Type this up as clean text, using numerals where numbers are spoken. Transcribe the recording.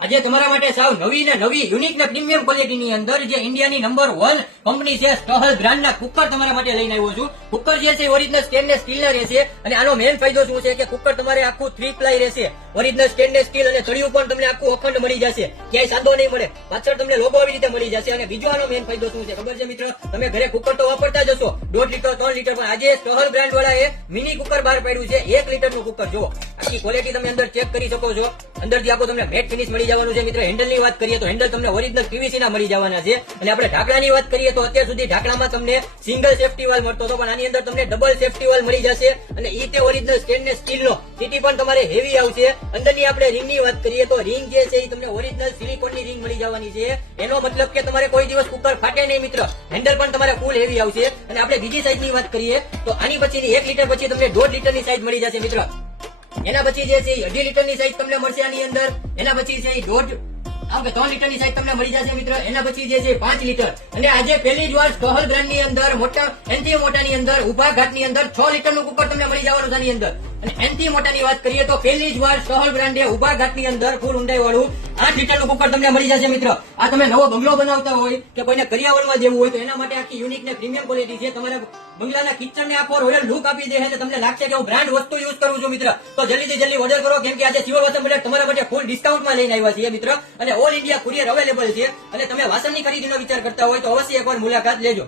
આજે તમારા માટે સાવ નવી ને નવી યુનિક ને પ્રીમિયમ ક્વોલિટીની અંદર જે ઇન્ડિયાની નંબર 1 કંપની છે સ્ટહલ બ્રાન્ડના કુકર તમારા માટે લઈને આવ્યો છું. કુકર જે છે ઓરિજિનલ સ્ટેનલેસ સ્ટીલના રહેશે અને આનો મેઇન ફાયદો શું છે કે કુકર તમારે આખું 3 પ્લાય રહેશે. ઓરિજિનલ સ્ટેનલેસ સ્ટીલ અને તળિયું પણ તમને આખું અખંડ મળી જશે, ક્યાંય સાદો નહીં મળે. પાછળ તમને લોગો આવી રીતે મળી જશે. અને બીજો આનો મેઇન ફાયદો શું છે ખબર છે મિત્રો? તમે ઘરે કુકર તો વાપરતા જ હશો 1.5 લીટર 3 લીટર, પણ આજે સ્ટહલ બ્રાન્ડ વાળાએ મિની કુકર બહાર પાડ્યું છે 1 લીટરનું કુકર. જો આખી ક્વોલિટી તમે અંદર ચેક કરી શકો છો. અંદરથી આખું તમને મેટ ફિનિશ મળી જવાનું છે મિત્રો. હેન્ડલની વાત કરીએ તો હેન્ડલ તમને ઓરિજિનલ પીવીસી ના મળી જવાના છે. અને આપણે ઢાંકણાની વાત કરીએ તો અત્યાર સુધી ઢાંકણામાં તમને સિંગલ સેફટી વાલ મળતો હતો, પણ આની અંદર તમને ડબલ સેફટી વાલ મળી જશે. અને ઈ તે ઓરિજિનલ સ્ટેનલેસ સ્ટીલનો સીટી પણ તમારે હેવી આવશે. અંદરની આપણે રિંગની વાત કરીએ તો રિંગ જે છે એ તમને ઓરિજિનલ સિલિકોનની રિંગ મળી જવાની છે. એનો મતલબ કે તમારે કોઈ દિવસ કુકર ફાટે નહીં મિત્ર. હેન્ડલ પણ તમારે ફૂલ હેવી આવશે. અને આપણે બીજી સાઈઝની વાત કરીએ તો આની પછીની 1 લીટર પછી તમને 1.5 લીટરની સાઈઝ મળી જશે મિત્ર. એના પછી જે છે 2.5 લીટરની સાઈઝ તમને મળશે આની અંદર. એના પછી છે 3 લીટરની સાઈઝ તમને મળી જશે મિત્ર. એના પછી જે છે 5 લીટર. અને આજે પહેલી જ વાર સ્ટહલ બ્રાન્ડની અંદર મોટા એનથી મોટાની અંદર ઉભા ઘાટની અંદર 6 લીટરનું કુકર તમને મળી જવાનું છે આની અંદર. અને એનથી મોટાની વાત કરીએ તો પહેલી જ વાર સ્ટહલ બ્રાન્ડે ઉભા ઘાટની અંદર ફૂલ ઊંડાઈ વાળું 8 લીટરનું કુકર તમને મળી જશે મિત્ર. આ તમે નવો બંગલો બનાવતા હોય કે કોઈને કરિયાવરમાં દેવું હોય તો એના માટે આખી યુનિક ને પ્રીમિયમ ક્વોલિટી છે. તમારા બંગલાના કિચનને આખો રોયલ લુક આપી દે છે. તમને લાગશે કે હું બ્રાન્ડ વસ્તુ યુઝ કરું છું મિત્ર. તો જલ્દીથી જલ્દી ઓર્ડર કરો, કેમ કે આજે સિવર વાસણ બજાર તમારા માટે ફૂલ ડિસ્કાઉન્ટમાં લઈને આવ્યા છીએ મિત્ર. અને ઓલ ઇન્ડિયા કુરિયર અવેલેબલ છે. અને તમે વાસણની ખરીદીનો વિચાર કરતા હોય તો અવશ્ય એકવાર મુલાકાત લેજો.